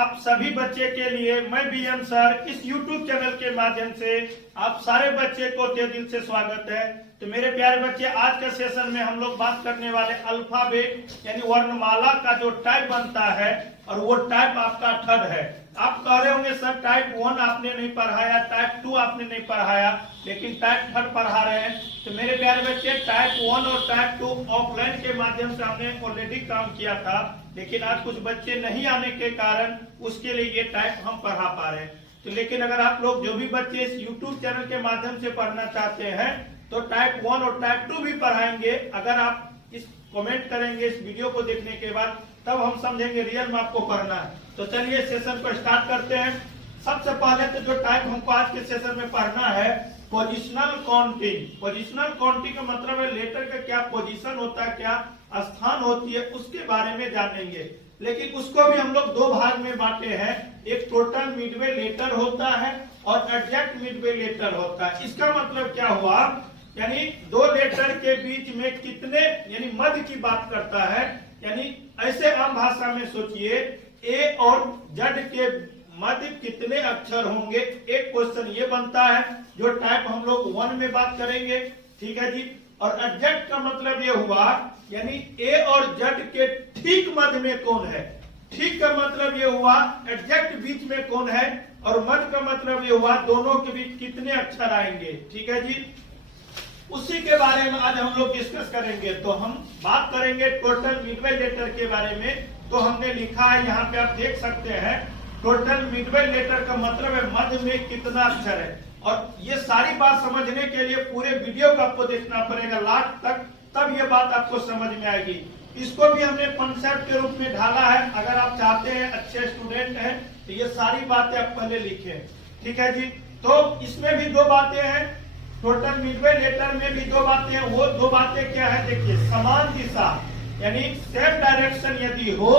आप सभी बच्चे के लिए मैं बीएम सर इस YouTube चैनल के माध्यम से आप सारे बच्चे को तहे दिल से स्वागत है। तो मेरे प्यारे बच्चे, आज के सेशन में हम लोग बात करने वाले अल्फाबेट यानी वर्णमाला का जो टाइप बनता है और वो टाइप आपका थर्ड है। आप कह रहे होंगे सर टाइप 1 आपने नहीं पढ़ाया, टाइप 2 आपने नहीं पढ़ाया, लेकिन टाइप थर्ड पढ़ा रहे हैं। तो मेरे प्यारे बच्चे, टाइप 1 और टाइप 2 ऑफलाइन के माध्यम से हमने ऑलरेडी काम किया था, लेकिन आज कुछ बच्चे नहीं आने के कारण उसके लिए ये टाइप हम पढ़ा पा रहे हैं। तो लेकिन अगर आप लोग जो भी बच्चे इस YouTube चैनल के माध्यम से पढ़ना चाहते हैं तो टाइप 1 और टाइप 2 भी पढ़ाएंगे। अगर आप इस कमेंट करेंगे इस वीडियो को देखने के बाद, तब हम समझेंगे रियल में आपको पढ़ना है। तो चलिए सेशन को स्टार्ट करते हैं। सबसे पहले तो जो टाइप हमको आज के सेशन में पढ़ना है, पोजिशनल काउंटिंग। पोजिशनल काउंटिंग का मतलब है लेटर का क्या पोजीशन होता है, क्या स्थान होती है, उसके बारे में जानेंगे। लेकिन उसको भी हम लोग दो भाग में बांटे हैं, एक टोटल मिडवे लेटर होता है और एडजेक्ट मिडवे लेटर होता है। इसका मतलब क्या हुआ, यानी दो लेटर के बीच में कितने, यानी मध्य की बात करता है। यानी ऐसे आम भाषा में सोचिए, ए और जेड के मध्य कितने अक्षर होंगे। एक क्वेश्चन ये बनता है जो टाइप हम लोग 1 में बात करेंगे, ठीक है जी। और एडजेक्ट का मतलब ये हुआ, यानी ए और जेड के ठीक मध्य में कौन है। ठीक का मतलब ये हुआ एडजेक्ट बीच में कौन है, और मध्य का मतलब ये हुआ दोनों के बीच कितने अक्षर आएंगे, ठीक है जी। उसी के बारे में आज हम लोग डिस्कस करेंगे। तो हम बात करेंगे टोटल मिडवे लेटर के बारे में। तो हमने लिखा है, यहाँ पे आप देख सकते हैं, टोटल मिडवे लेटर का मतलब है मध्य में कितना अक्षर है। और ये सारी बात समझने के लिए पूरे वीडियो को आपको देखना पड़ेगा लास्ट तक, तब ये बात आपको समझ में आएगी। इसको भी हमने कॉन्सेप्ट के रूप में ढाला है। अगर आप चाहते हैं अच्छे स्टूडेंट हैं तो ये सारी बातें आप पहले लिखें, ठीक है जी। तो इसमें भी दो बातें हैं, टोटल मिडवे लेटर में भी दो बातें हैं। वो दो बातें क्या है, देखिए, समान दिशा यानी सेम डायरेक्शन यदि हो,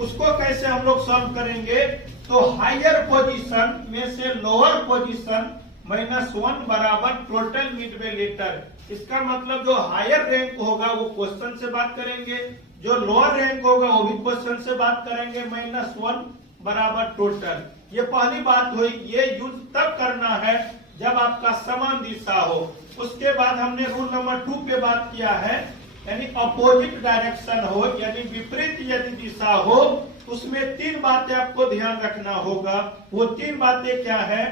उसको कैसे हम लोग सॉल्व करेंगे। तो हायर पोजीशन में से लोअर पोजीशन -1 बराबर टोटल मिडवे लेटर। इसका मतलब जो हायर रैंक होगा वो क्वेश्चन से बात करेंगे, जो लोअर रैंक होगा वो भी क्वेश्चन से बात करेंगे। -1 बराबर टोटल, ये पहली बात हुई। ये यूज तब करना है जब आपका समान दिशा हो। उसके बाद हमने रूल नंबर 2 पे बात किया है, यानी अपोजिट डायरेक्शन हो, यानी विपरीत यदि दिशा हो, उसमें 3 बातें आपको ध्यान रखना होगा। वो 3 बातें क्या है,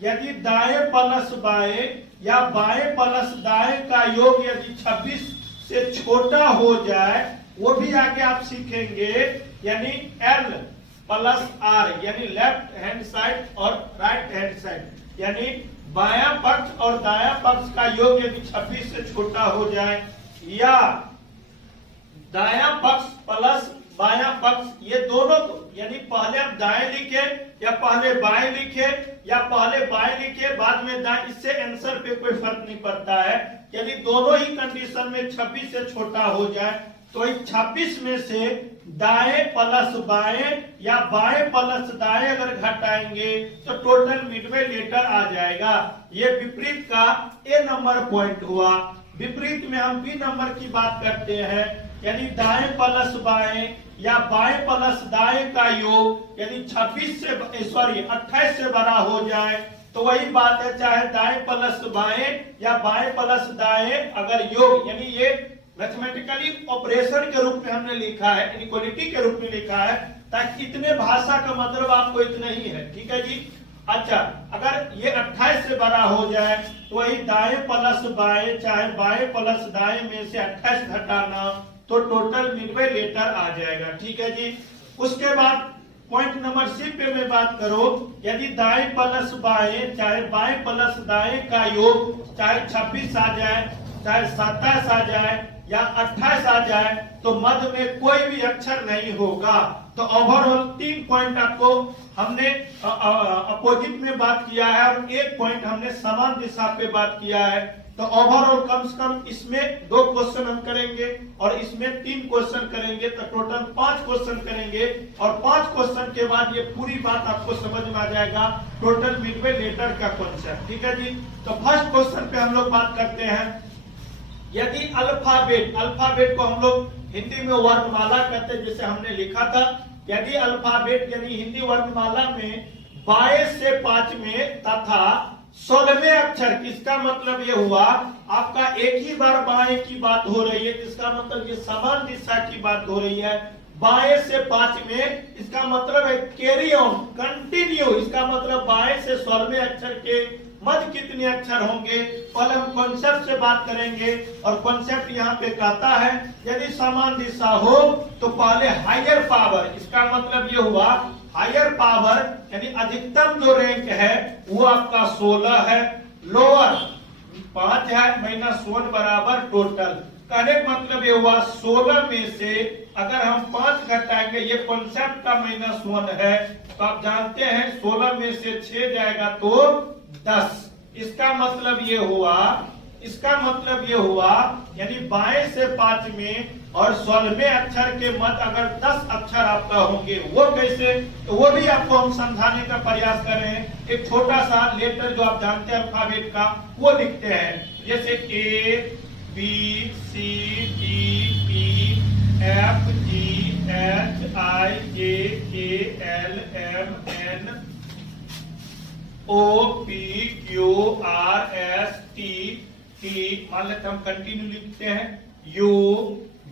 यदि दाएं प्लस बाएं या बाएं प्लस दाएं का योग यदि 26 से छोटा हो जाए, वो भी आगे आप सीखेंगे। यानी L प्लस R यानी लेफ्ट हैंड साइड और राइट हैंड साइड, यानी बायां पक्ष और दायां पक्ष का योग यदि 26 से छोटा हो जाए, या दायां पक्ष प्लस बायां पक्ष, ये दोनों, यानी पहले आप दाएं लिखे या पहले बाएं लिखे या पहले बाएं लिखे बाद में दाएं, इससे आंसर पे कोई फर्क नहीं पड़ता है। यदि दोनों ही कंडीशन में 26 से छोटा हो जाए तो इस 26 में से दाएं प्लस बाएं या बाएं प्लस दाएं अगर घटाएंगे तो टोटल मिडवे लेटर आ जाएगा। ये विपरीत का ए नंबर पॉइंट हुआ। विपरीत में हम बी नंबर की बात करते हैं, यानी दाएं प्लस बाएं या बाएं प्लस दाएं का योग यदि 28 से बड़ा हो जाए तो वही बात है, चाहे दाएं प्लस बाएं या बाएं प्लस दाएं अगर योग, यानी ये मैथमेटिकली ऑपरेशन के रूप में हमने लिखा है, इनइक्वालिटी के रूप में लिखा है, ताकि इतने भाषा का मतलब आपको इतना ही है, ठीक है जी। अच्छा, अगर ये 28 से बड़ा हो जाए तो वही दाएं प्लस बाएं चाहे बाएं प्लस दाएं में से 28 घटाना तो टोटल मिडवे लेटर आ जाएगा, ठीक है जी। उसके बाद पॉइंट नंबर सी पे मैं बात करो, यदि दाएं प्लस बाएं चाहे बाएं प्लस दाएं का योग चाहे 26 आ जाए, चाहे 27 आ जाए या 28 आ जाए, तो मध्य में कोई भी अक्षर नहीं होगा। तो ओवरऑल 3 पॉइंट आपको हमने अपोजिट में बात किया है और 1 पॉइंट हमने समान दिशा पे बात किया है। तो ओवरऑल कम से कम इसमें 2 क्वेश्चन हम करेंगे और इसमें 3 क्वेश्चन करेंगे, तो टोटल 5 क्वेश्चन करेंगे। और 5 क्वेश्चन के बाद ये पूरी बात आपको समझ में आ जाएगा, टोटल मिडवे लेटर का कॉन्सेप्ट, ठीक है जी। तो फर्स्ट क्वेश्चन पे हम लोग बात करते हैं, यदि अल्फाबेट को हम लोग हिंदी में वर्णमाला कहते हैं, जैसे हमने लिखा था यदि अल्फाबेट यानी हिंदी वर्णमाला में 22 से 5 में तथा 16वें अक्षर, किसका मतलब ये हुआ आपका एक ही बार बाएं की बात हो रही है, इसका मतलब ये समान दिशा की बात हो रही है। 22 से 5 में इसका मतलब है कैरी ऑन, कंटिन्यू। इसका मतलब 22 से 16वें अक्षर के मध्य कितने अक्षर होंगे, पहले हम कॉन्सेप्ट से बात करेंगे। और कॉन्सेप्ट यहाँ पे कहता है यदि समान दिशा हो तो पहले हायर पावर, इसका मतलब ये हुआ हायर पावर यानी अधिकतम जो रैंक है वो आपका 16 है, लोअर 5 है, -1 बराबर टोटल। कहने का मतलब ये हुआ 16 में से अगर हम 5 घटाएंगे, ये कॉन्सेप्ट का -1 है, तो आप जानते हैं 16 में से 6 जाएगा तो 10। इसका मतलब ये हुआ यानी 22 से 5 में और 16वें अक्षर के मध्य अगर 10 अक्षर आपका होंगे, वो कैसे, तो वो भी आपको हम समझाने का प्रयास कर रहे हैं। एक छोटा सा लेटर जो आप जानते हैं अल्फाबेट का, वो लिखते हैं जैसे A B C D E F G H I J K L M N O P Q R S T T, मान लेते हम कंटिन्यू लिखते हैं U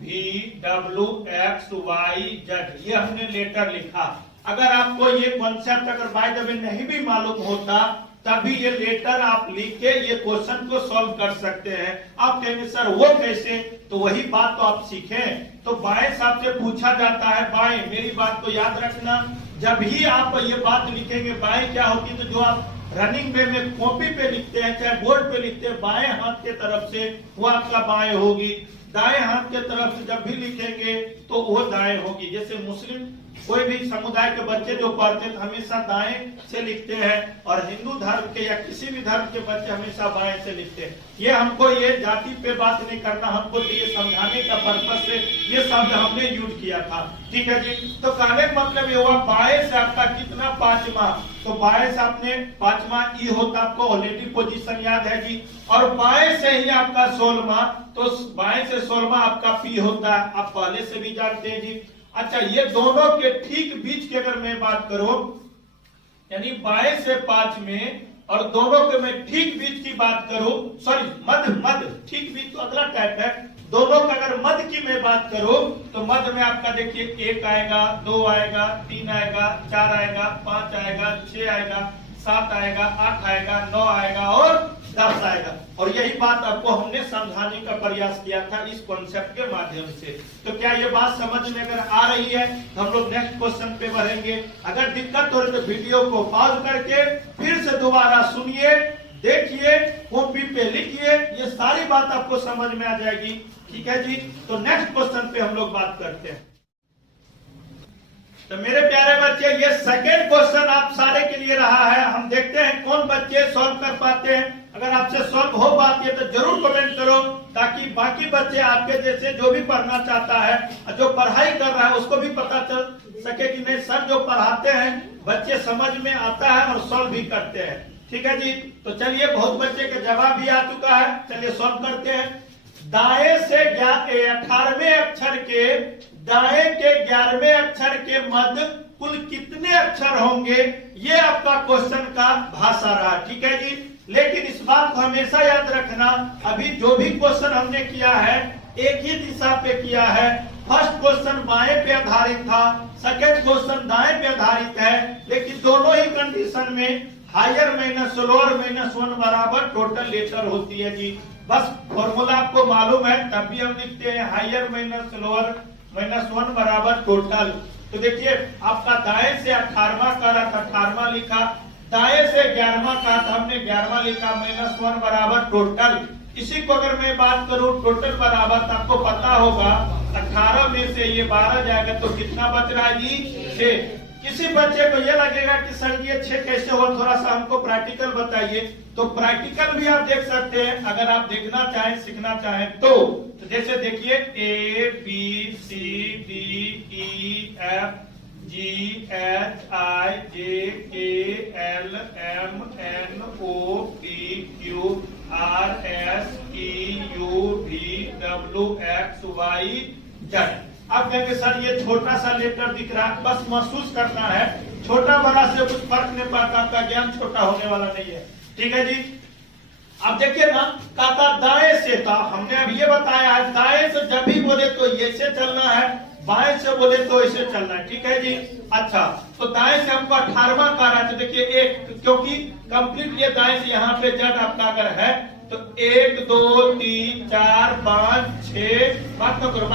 V W X Y Z, ये हमने लेटर लिखा। अगर आपको ये कॉन्सेप्ट अगर बाय द वे नहीं भी मालूम होता तभी ये लेटर आप लिख के ये क्वेश्चन को सॉल्व कर सकते हैं। आप कहेंगे सर वो कैसे, तो वही बात तो आप सीखें। तो बाएं साहब से पूछा जाता है बाएं, मेरी बात को याद रखना, जब ही आप ये बात लिखेंगे बाएं क्या होगी, तो जो आप रनिंग वे में कॉपी पे लिखते हैं चाहे बोर्ड पे लिखते हैं बाएं हाथ के तरफ से, वो आपका बाएं होगी। दाएं हाथ के तरफ से जब भी लिखेंगे तो वो दाएं होगी। जैसे मुस्लिम कोई भी समुदाय के बच्चे जो पढ़ते हैं हमेशा दाएं से लिखते हैं, और हिंदू धर्म के या किसी भी धर्म के बच्चे हमेशा बाएं से लिखते हैं। ये हमको ये जाति पे बात नहीं करना, हमको ये समझाने का पर्पज से ये शब्द हमने यूज किया था। ठीक है जी। तो कहने का मतलब ये हुआ बाएं से आपका कितना 5वां, तो बाएं से आपने 5वां ई होता, आपको ऑलरेडी पोजीशन याद है जी। और बाएं से ही आपका 16वां, तो बाएं से 16वां आपका पी होता है, आप पहले से भी जानते हैं जी। अच्छा, ये दोनों के ठीक बीच की अगर मैं बात करूं यानी 22 से 5 में और दोनों के मैं ठीक बीच की बात करूं, सॉरी मध्य ठीक बीच तो अगला टाइप है, दोनों का अगर मध्य की मैं बात करूं तो मध्य में आपका देखिए 1 आएगा, 2 आएगा, 3 आएगा, 4 आएगा, 5 आएगा, 6 आएगा, 7 आएगा, 8 आएगा, 9 आएगा और 10 आएगा। और यही बात आपको हमने समझाने का प्रयास किया था इस कॉन्सेप्ट के माध्यम से। तो क्या ये बात समझ में अगर आ रही है तो हम लोग नेक्स्ट क्वेश्चन पे बढ़ेंगे। अगर दिक्कत हो रही तो वीडियो को पॉज करके फिर से दोबारा सुनिए, देखिए, कॉपी पे लिखिए, ये सारी बात आपको समझ में आ जाएगी। ठीक है जी। तो नेक्स्ट क्वेश्चन पे हम लोग बात करते हैं। तो मेरे प्यारे बच्चे ये सेकेंड क्वेश्चन आप सारे के लिए रहा है। हम देखते हैं कौन बच्चे सॉल्व कर पाते हैं। अगर आपसे सॉल्व हो पाती है तो जरूर कमेंट करो, ताकि बाकी बच्चे आपके जैसे जो भी पढ़ना चाहता है, जो पढ़ाई कर रहा है, उसको भी पता चल सके कि नहीं सर जो पढ़ाते हैं बच्चे समझ में आता है और सॉल्व भी करते हैं। ठीक है जी। तो चलिए, बहुत बच्चे का जवाब भी आ चुका है, चलिए सॉल्व करते हैं। दाएं से 18वें अक्षर के दाएं के 11वें अक्षर के मध्य कुल कितने अक्षर होंगे, ये आपका क्वेश्चन का भाषा रहा। ठीक है जी। लेकिन इस बात को हमेशा याद रखना, अभी जो भी क्वेश्चन हमने किया है एक ही दिशा पे किया है। फर्स्ट क्वेश्चन बाएं पे आधारित था, सेकंड क्वेश्चन दाएं पे आधारित है, लेकिन दोनों ही कंडीशन में हायर माइनस लोअर -1 बराबर टोटल लेटर होती है जी। बस फॉर्मूला आपको मालूम है, तब भी हम लिखते हैं हायर माइनस लोअर -1 बराबर टोटल। तो देखिए आपका दाएं से 18वां का रहा था, 18वां लिखा, दाएं से 11वां का था, हमने 11वां लिखा, -1 बराबर टोटल। इसी को अगर मैं बात करूं टोटल बराबर, तो आपको पता होगा 18 में से ये 12 जाएगा तो कितना बच रहा है जी 6। किसी बच्चे को ये लगेगा कि सर ये 6 कैसे हुआ, थोड़ा सा हमको प्रैक्टिकल बताइए। तो प्रैक्टिकल भी आप देख सकते हैं अगर आप देखना चाहें, सीखना चाहें तो जैसे देखिए A B C D E F G H I J K L M N O P Q R S T U V W X Y Z। आप कहेंगे सर ये छोटा सा लेटर दिख रहा है, बस महसूस करना है, छोटा बड़ा से कुछ फर्क नहीं पड़ता, आपका ज्ञान छोटा होने वाला नहीं है। ठीक है जी। अब देखिए ना, कहा था दाएं से था, हमने अब ये बताया है दाएं से जब भी बोले तो ये से चलना है, बाएं से बोले तो ऐसे चलना है। ठीक है जी। अच्छा, तो दाएं से हमको 18वां कह रहा है, तो देखिए एक, क्योंकि कंप्लीट ये दाएं से यहाँ पे जड़ आपका अगर है तो 1 2 3 4 5 6, बात न करो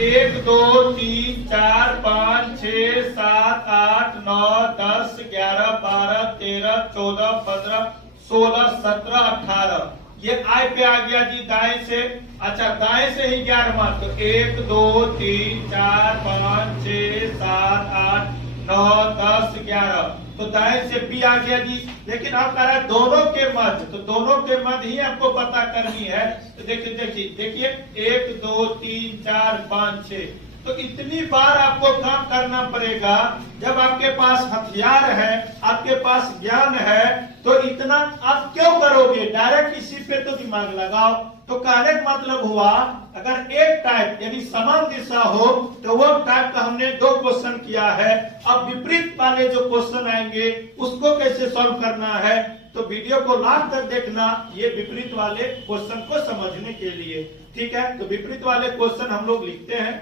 1 2 3 4 5 6 7 8 9 10 11 12 13 14 15 16 17 18, ये आय पे आ गया जी दाएं से। अच्छा, दाएं से ही 11वां, तो 1 2 3 4 5 6 7 8 9 10 11, तो दाएं से बी आ गया जी। लेकिन आप कह रहे हैं दोनों के मध्य, तो दोनों के मध्य ही आपको पता करनी है। तो देखिए 1 2 3 4 5 6, तो इतनी बार आपको काम करना पड़ेगा। जब आपके पास हथियार है, आपके पास ज्ञान है, तो इतना आप क्यों करोगे, डायरेक्ट इसी पे तो दिमाग लगाओ। तो कहने का मतलब हुआ, अगर एक टाइप यानी समान दिशा हो तो वो टाइप का हमने 2 क्वेश्चन किया है। अब विपरीत वाले जो क्वेश्चन आएंगे उसको कैसे सॉल्व करना है, तो वीडियो को लास्ट तक देखना, ये विपरीत वाले क्वेश्चन को समझने के लिए। ठीक है, तो विपरीत वाले क्वेश्चन हम लोग लिखते हैं।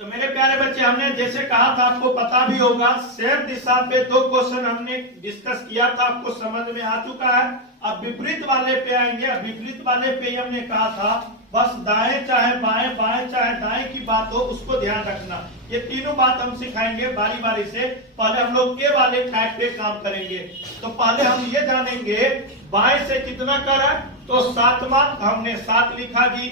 तो मेरे प्यारे बच्चे, हमने जैसे कहा था, आपको पता भी होगा, सेम दिशा पे 2 क्वेश्चन हमने डिस्कस किया था, आपको समझ में आ चुका है। अब विपरीत वाले पे आएंगे। अब विपरीत वाले पे हमने कहा था बस दाएं चाहे बाएं, बाएं चाहे दाएं की बात हो, उसको ध्यान रखना। ये तीनों बात हम सिखाएंगे बारी बारी से। पहले हम लोग ए वाले टाइप पे काम करेंगे। तो पहले हम ये जानेंगे बाएं से कितना करा, तो 7वां, हमने 7 लिखा जी।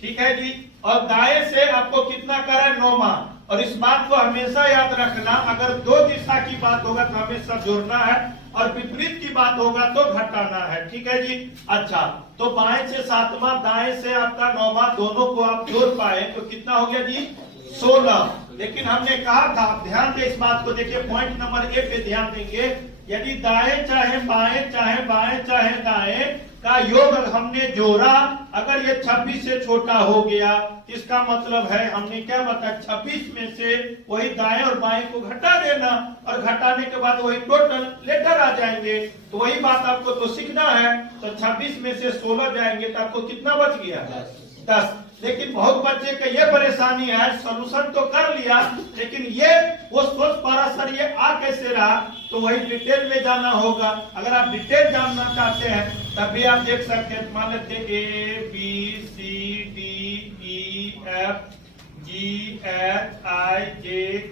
ठीक है जी। और दाएं से आपको कितना करा, 9वां। और इस बात को हमेशा याद रखना, अगर 2 दिशा की बात होगा तो हमेशा जोड़ना है, और विपरीत की बात होगा तो घटाना है। ठीक है जी। अच्छा, तो बाएं से 7वां, दाएं से आपका 9वां, दोनों को आप जोड़ पाए तो कितना हो गया जी, 16। लेकिन हमने कहा था, ध्यान दे इस बात को, देखिए पॉइंट नंबर 1 पे ध्यान देंगे। यदि दाएं चाहे बाएं, चाहे बाएं चाहे दाएं का योग हमने जोड़ा, अगर ये 26 से छोटा हो गया, इसका मतलब है हमने क्या बताया, 26 में से वही दाएं और बाएं को घटा देना, और घटाने के बाद वही टोटल लेटर आ जाएंगे। तो वही बात आपको तो सीखना है। तो 26 में से 16 जाएंगे तो आपको कितना बच गया, 10। लेकिन बहुत बच्चे का ये परेशानी है, सॉल्यूशन तो कर लिया, लेकिन ये वो सोच पा रहा सर ये आ कैसे रहा, तो वही डिटेल में जाना होगा। अगर आप डिटेल जानना चाहते हैं तभी आप देख सकते हैं। मान लेते A B C D E F G H I J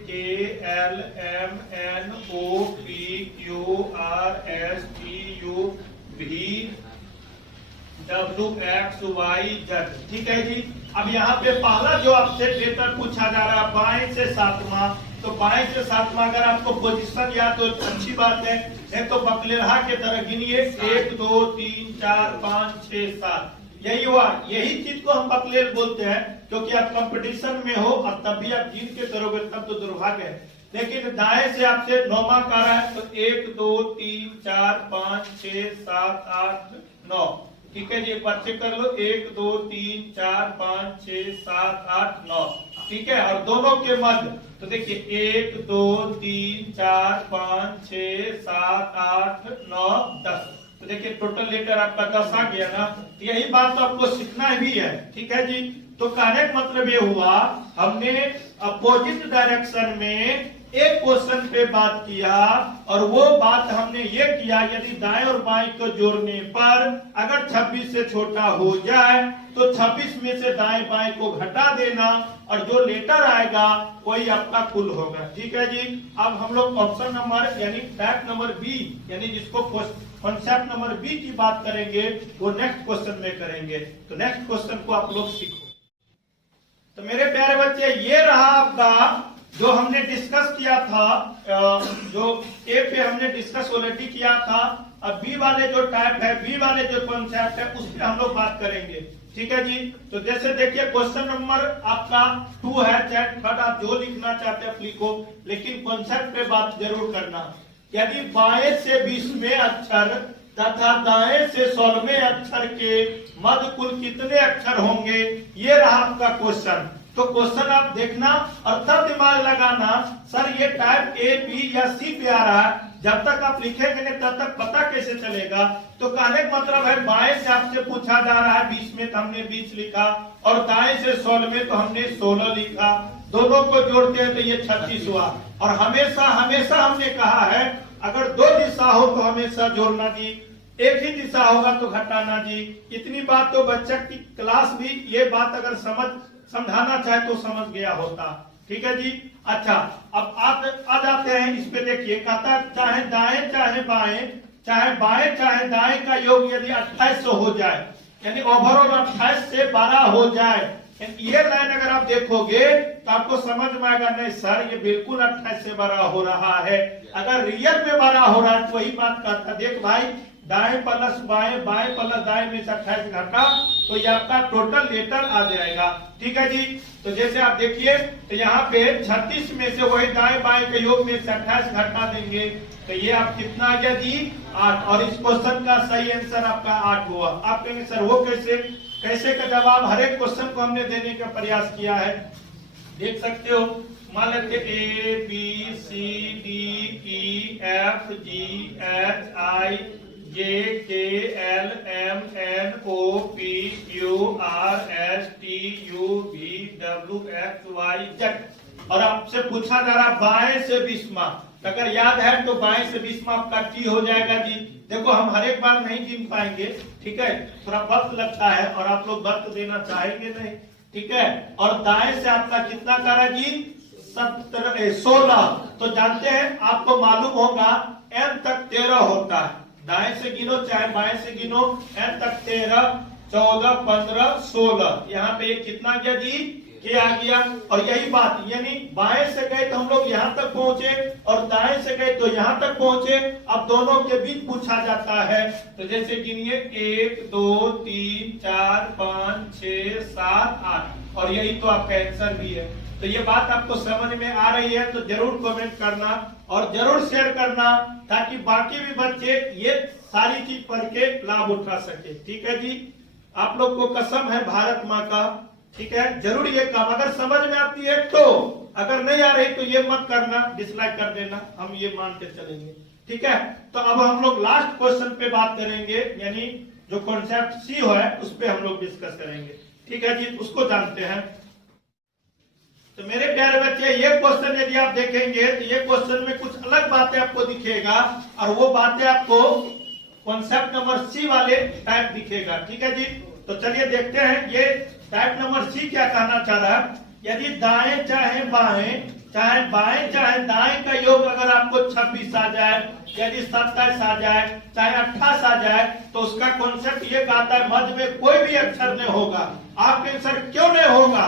K L M N O P Q R S T U V WXYZ। ठीक है जी। अब यहाँ पे पहला जो आपसे लेटर पूछा जा रहा है बाएं से 7वां, तो बाएं से 7वां अगर आपको पोजीशन याद तो अच्छी बात है, तो बकलेरहा के तरह गिनिए 1 2 3 4 5 6 7, यही हुआ। यही चीज को हम बकलेर बोलते हैं, क्योंकि आप कंपटीशन में हो और तब भी आप जीत के करोगे तब तो दुर्भाग्य है। लेकिन दाएं से आपसे 9वां का रहा है, तो 1 2 3 4 5 6 7 8 9। ठीक है जी, एक बार चेक कर लो, 1 2 3 4 5 6 7 8 9। ठीक है, और दोनों के मध्य, तो देखिए 1 2 3 4 5 6 7 8 9 10, तो देखिए टोटल लेटर आपका 10 आ गया ना। यही बात तो आपको सीखना भी है। ठीक है जी। तो कहने का मतलब ये हुआ, हमने अपोजिट डायरेक्शन में एक क्वेश्चन पे बात किया, और वो बात हमने ये किया, यदि दाएं और बाएं को जोड़ने पर अगर 26 से छोटा हो जाए तो 26 में से दाएं बाएं को घटा देना, और जो लेटर आएगा वही आपका कुल होगा। ठीक है जी। अब हम लोग ऑप्शन नंबर यानी फैक्ट नंबर बी, यानी जिसको कॉन्सेप्ट नंबर बी की बात करेंगे, वो नेक्स्ट क्वेश्चन में करेंगे। तो नेक्स्ट क्वेश्चन को आप लोग सीखो। तो मेरे प्यारे बच्चे, ये रहा आपका जो हमने डिस्कस किया था, जो ए पे हमने डिस्कस ऑलरेडी किया था। अब बी वाले जो टाइप है, बी वाले जो कॉन्सेप्ट है, उस पे हम लोग बात करेंगे। ठीक है जी। तो जैसे देखिए क्वेश्चन नंबर आपका 2 है, चाहे थर्ड आप जो लिखना चाहते हैं लिखो, लेकिन कॉन्सेप्ट पे बात जरूर करना। यदि बाएं से 20वें अक्षर तथा दाएं से 16वें अक्षर के मध्य कुल कितने अक्षर होंगे, ये रहा आपका क्वेश्चन। तो क्वेश्चन आप देखना और तब दिमाग लगाना, सर ये टाइप ए, बी या सी पे आ रहा है, जब तक आप लिखेंगे नहीं तब तक पता कैसे चलेगा। तो कहने का मतलब है बाएं से आपसे पूछा जा रहा है 20 में, तो हमने 20 लिखा, और दाएं से 16 में तो हमने 16 लिखा, दोनों को जोड़ते हैं तो ये 36 हुआ। और हमेशा हमेशा हमने कहा है अगर दो दिशा हो तो हमेशा जोड़ना जी, एक ही दिशा होगा तो घटाना जी। इतनी बात तो बच्चा की क्लास भी ये बात अगर समझाना चाहे तो समझ गया होता। ठीक है जी। अच्छा, अब आप आ जाते हैं इस पे, देखिए कहता चाहे दाएं चाहे बाएं, चाहे बाएं चाहे दाएं का योग यदि 2800 हो जाए, यानी ओवरऑल 28 से 12 हो जाए, ये लाइन अगर आप देखोगे तो आपको समझ में आएगा नहीं सर ये बिल्कुल 28 से 12 हो रहा है। अगर रियल में 12 हो रहा है तो वही बात करता, देख भाई दाएं प्लस बाएं, बाएं प्लस दाएं में से 28 घटा तो ये आपका टोटल लेटर आ जाएगा। ठीक है जी। तो जैसे आप देखिए तो यहाँ पे 36 में से वही दाएं बाएं के योग में से 28 घटा देंगे तो ये आप कितना आ गया जी 8। और इस क्वेश्चन का सही आंसर आपका 8 हुआ। आप कहेंगे सर वो कैसे, कैसे का जवाब हर एक क्वेश्चन को हमने देने का प्रयास किया है। देख सकते हो, मान लेते A B C D E F G H I J K L M N O P Q R S T U V W X Y Z. और आपसे पूछा जा रहा बाएं से 20वां, अगर याद है तो बाएं से 20वां आपका टी हो जाएगा जी। देखो हम हर एक बार नहीं गिन पाएंगे, ठीक है, थोड़ा वक्त लगता है और आप लोग वक्त देना चाहेंगे नहीं, ठीक है। और दाएं से आपका कितना करा जी 16। तो जानते हैं आपको मालूम होगा एन तक 13 होता है, दाएं से गिनो चाहे बाएं से गिनो, एन तक 13 14 15 16, यहाँ पे कितना गया जी के आ गया। और यही बात यानी बाएं से गए तो हम लोग यहाँ तक पहुंचे और दाएं से गए तो यहाँ तक पहुंचे। अब दोनों के बीच पूछा जाता है तो जैसे गिनिए 1 2 3 4 5 6 7 8 और यही तो आपका आंसर भी है। तो ये बात आपको समझ में आ रही है तो जरूर कमेंट करना और जरूर शेयर करना ताकि बाकी भी बच्चे ये सारी चीज पढ़ के लाभ उठा सके। ठीक है जी, आप लोग को कसम है भारत माँ का, ठीक है, जरूर ये काम अगर समझ में आती है तो, अगर नहीं आ रही तो ये मत करना, डिसलाइक कर देना, हम ये मान के चलेंगे। ठीक है, तो अब हम लोग लास्ट क्वेश्चन पे बात करेंगे, यानी जो कॉन्सेप्ट सी है उस पे हम लोग डिस्कस करेंगे। ठीक है जी, उसको जानते हैं। तो मेरे प्यारे बच्चे ये क्वेश्चन यदि आप देखेंगे तो ये क्वेश्चन में कुछ अलग बातें आपको दिखेगा और वो बातें आपको कॉन्सेप्ट नंबर सी वाले टाइप दिखेगा। ठीक है जी, तो चलिए देखते हैं ये टाइप नंबर सी क्या कहना चाह रहा है। यदि दाएं चाहे बाएं, चाहे बाएं चाहे दाएं का योग अगर आपको 26 आ जाए, यदि 27 आ जाए, चाहे 28 आ जाए तो उसका कॉन्सेप्ट ये कहता है मध्य में कोई भी अक्षर नहीं होगा। आपके सर क्यों नहीं होगा,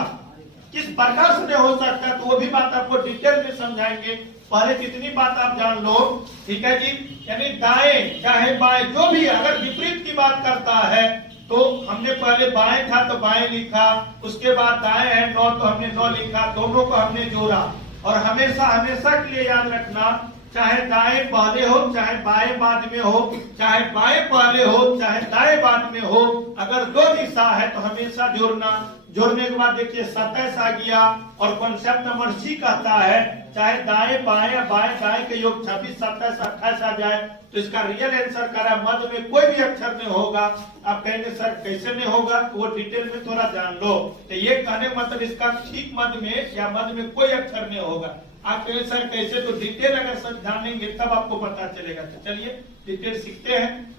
किस प्रकार से नहीं हो सकता, तो वो भी बात आपको डिटेल में समझाएंगे। पहले कितनी बात आप जान लो। ठीक है जी, यानी दाएं चाहे बाएं जो भी अगर विपरीत की बात करता है तो हमने पहले बाएं था तो बाएं लिखा, उसके बाद दाएं है 9 तो हमने 9 लिखा, दोनों को हमने जोड़ा। और हमेशा हमेशा के लिए याद रखना चाहे दाएं पहले हो चाहे बाएं बाद में हो, चाहे बाएं पहले हो चाहे दाएं बाद में हो, अगर दो दिशा है तो हमेशा जोड़ना। जोड़ने के बाद देखिए 27 आ गया और कॉन्सेप्ट नंबर सी कहता है चाहे दाएं बाएं बाएं दाएं के योग 26 27 28 आ जाए तो इसका रियल आंसर करा मध्य में कोई भी अक्षर नहीं होगा। आप कहेंगे सर कैसे नहीं होगा, तो वो डिटेल में थोड़ा जान लो। तो ये कहने मतलब इसका ठीक मध्य में या मध्य में कोई अक्षर नहीं होगा। आप कहेंगे सर कैसे, तो डिटेल अगर सब जानेंगे तब आपको पता चलेगा। तो चलिए डिटेल सीखते हैं।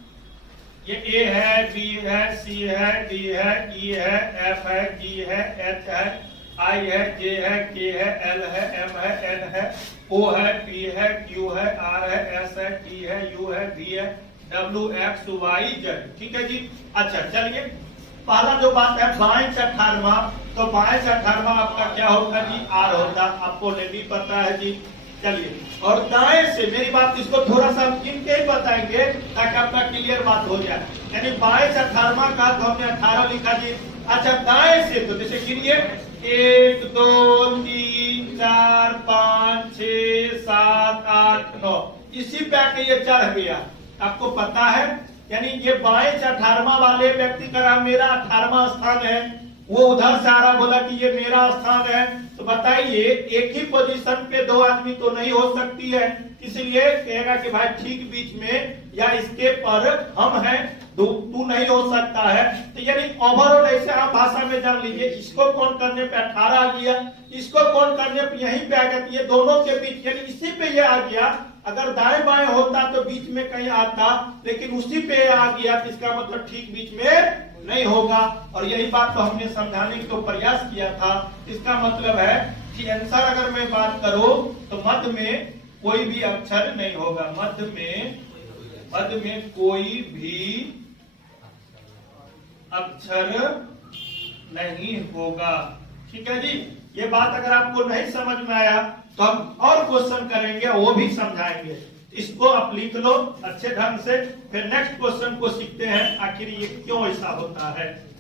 ये ए है, बी है, सी है, डी है, ई है, एफ है, जी है, एच है, आई है, जे है, के है, एल है, एम है, एन है, ओ है, पी है, क्यू है, आर है, एस है, टी है, यू है, वी है, डब्ल्यू एक्स वाई जेड। ठीक है जी। अच्छा चलिए, पहला जो बात है बाएं से 18वां, तो बाएं से 18वां आपका क्या होगा जी आर होता, आपको नहीं पता है जी। चलिए, और दाएं से मेरी बात इसको थोड़ा सा गिन के ही बताएंगे ताकि आपका क्लियर बात हो जाए। यानी बाएं से 18वां का तो हमने 18 लिखा जी। अच्छा दाएं से तो जैसे गिनिए 1 2 3 4 5 6 7 8 9, इसी पे आके ये चढ़ गया। आपको पता है यानी ये बाएं से 18वां वाले व्यक्ति का नाम मेरा 18वां स्थान है, वो उधर से आ रहा, बोला कि ये मेरा स्थान है। तो बताइए एक ही पोजीशन पे दो आदमी तो नहीं हो सकती है, इसलिए कहेगा कि भाई ठीक बीच में या इसके पर हम हैं, तू नहीं हो सकता है। तो यानी ओवरऑल ऐसे आप भाषा में जान लीजिए, इसको कौन करने पे 18 आ गया, इसको कौन करने पे यहीं पे आ गया, ये दोनों के बीच यानी इसी पे ये आ गया। अगर दाएं बाएं होता तो बीच में कहीं आता, लेकिन उसी पे आ गया, तो इसका मतलब ठीक बीच में नहीं होगा। और यही बात तो हमने समझाने का प्रयास किया था। इसका मतलब है कि आंसर अगर मैं बात करूं तो मध्य में कोई भी अक्षर नहीं होगा, मध्य में कोई भी अक्षर नहीं होगा। ठीक है जी, ये बात अगर आपको नहीं समझ में आया तो हम और क्वेश्चन करेंगे, वो भी समझाएंगे। इसको आप लिख लो अच्छे ढंग से, फिर नेक्स्ट क्वेश्चन को सीखते हैं आखिर ये क्यों ऐसा होता है।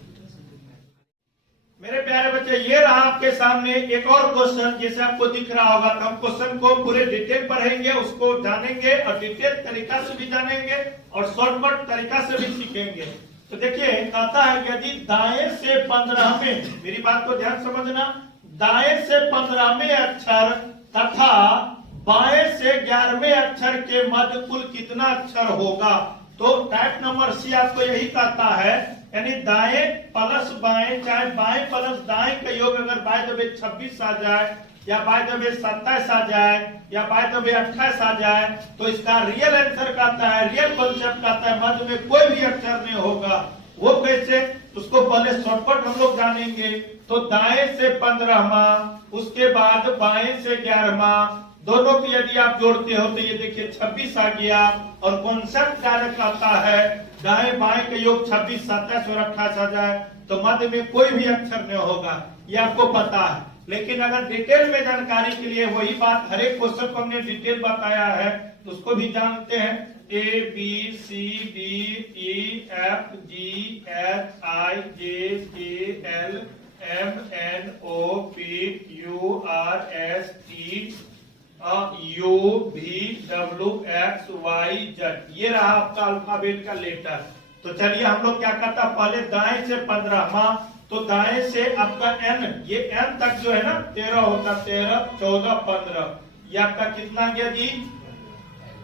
मेरे प्यारे बच्चे, ये रहा आपके सामने एक और क्वेश्चन, जैसे आपको दिख रहा होगा। तो हम क्वेश्चन को पूरे डिटेल पढ़ेंगे, उसको जानेंगे और डिटेल तरीका से भी जानेंगे और शॉर्टकट तरीका से भी सीखेंगे। तो देखिए कहता है यदि दाएं से 15वें, मेरी बात को ध्यान समझना, दाएं से 15वें अक्षर तथा बाएं से 11वें अक्षर के मध्य कुल कितना अक्षर होगा। तो टाइप नंबर सी आपको यही कहता है, यानी दाएं प्लस बाएं, चाहे बाएं प्लस दाएं का योग अगर बाय द वे 26 आ जाए या बाय द वे 27 आ जाए या बाय द वे 28 आ जाए, तो इसका रियल आंसर कहता है, रियल कॉन्सेप्ट कहता है मध्य में कोई भी अक्षर नहीं होगा। वो कैसे, उसको पहले शॉर्टकट हम लोग जानेंगे। तो दाएं से 15वां, उसके बाद बाएं से 11वां, दोनों की यदि आप जोड़ते हो तो ये देखिए 26 आ गया। और कॉन्सेप्ट डायरेक्ट आता है दाएं बाएं का योग 26, 27 और 28 आ जाए तो मध्य में कोई भी अक्षर नहीं होगा, ये आपको पता है। लेकिन अगर डिटेल में जानकारी के लिए वही बात, हर एक क्वेश्चन को हमने डिटेल बताया है, तो उसको भी जानते हैं। ABCDEFGHIJKLMNOPQRST UVWXYZ, ये रहा आपका अल्फाबेट का लेटर। तो चलिए हम लोग क्या करता, पहले दाएं से 15वां, तो दाएं से आपका n, ये n तक जो है ना 13 होता, 13, 14, 15, ये आपका कितना गया जी,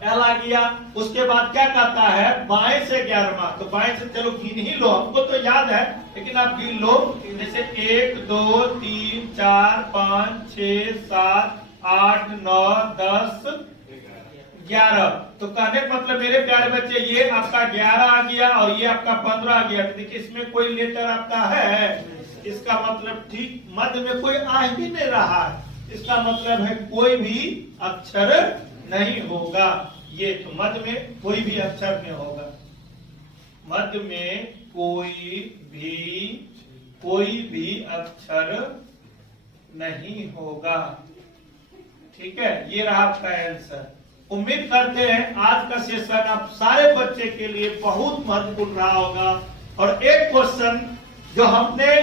L आ गया। उसके बाद क्या कहता है बाएं से 11वां, तो बाएं से चलो गिन ही लो, हमको तो याद है लेकिन आप गिन लो। जैसे 1 2 3 4 5 6 7 8 9 10 11। तो कहने का मतलब मेरे प्यारे बच्चे, ये आपका 11 आ गया और ये आपका 15 आ गया। देखिए इसमें कोई लेटर आपका है, इसका मतलब ठीक मध्य में कोई आ ही नहीं रहा है, इसका मतलब है कोई भी अक्षर नहीं होगा। ये तो मध्य में कोई भी अक्षर नहीं होगा, मध्य में कोई भी अक्षर नहीं होगा। ठीक है, ये रहा आपका आंसर। उम्मीद करते हैं आज का सेशन आप सारे बच्चे के लिए बहुत महत्वपूर्ण रहा होगा। और एक क्वेश्चन जो हमने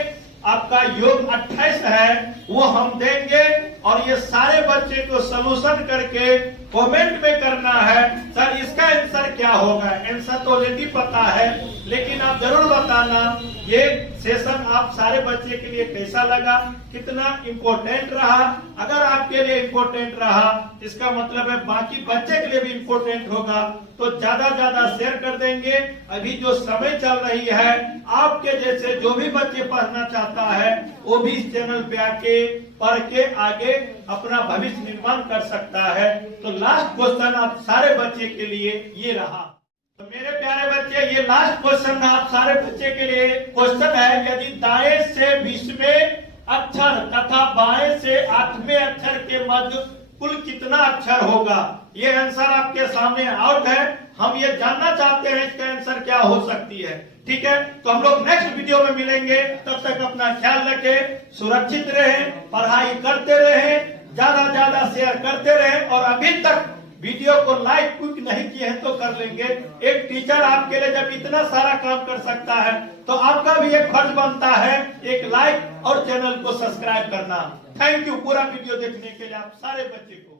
आपका योग 28 है वो हम देंगे और ये सारे बच्चे को सॉल्यूशन करके कमेंट में करना है, सर इसका आंसर क्या होगा। आंसर तो ऑलरेडी पता है, लेकिन आप जरूर बताना ये सेशन आप सारे बच्चे के लिए कैसा लगा, कितना इम्पोर्टेंट रहा। अगर आपके लिए इम्पोर्टेंट रहा इसका मतलब है बाकी बच्चे के लिए भी इम्पोर्टेंट होगा, तो ज्यादा ज्यादा शेयर कर देंगे। अभी जो समय चल रही है, आपके जैसे जो भी बच्चे पढ़ना चाहता है वो भी इस चैनल पे आके पढ़ के आगे अपना भविष्य निर्माण कर सकता है। तो लास्ट क्वेश्चन आप सारे बच्चे के लिए ये रहा। तो मेरे प्यारे बच्चे, ये लास्ट क्वेश्चन आप सारे बच्चे के लिए क्वेश्चन है, यदि दाएं से 20वें अक्षर तथा बाएं से 8वें अक्षर के मध्य कुल कितना अक्षर होगा। ये आंसर आपके सामने आउट है, हम ये जानना चाहते हैं इसका आंसर क्या हो सकती है। ठीक है, तो हम लोग नेक्स्ट वीडियो में मिलेंगे, तब तक अपना ख्याल रखें, सुरक्षित रहें, पढ़ाई करते रहें, ज्यादा ज्यादा शेयर करते रहें। और अभी तक वीडियो को लाइक क्लिक नहीं किए हैं तो कर लेंगे। एक टीचर आपके लिए जब इतना सारा काम कर सकता है तो आपका भी एक फर्ज बनता है एक लाइक और चैनल को सब्सक्राइब करना। थैंक यू पूरा वीडियो देखने के लिए आप सारे बच्चे को।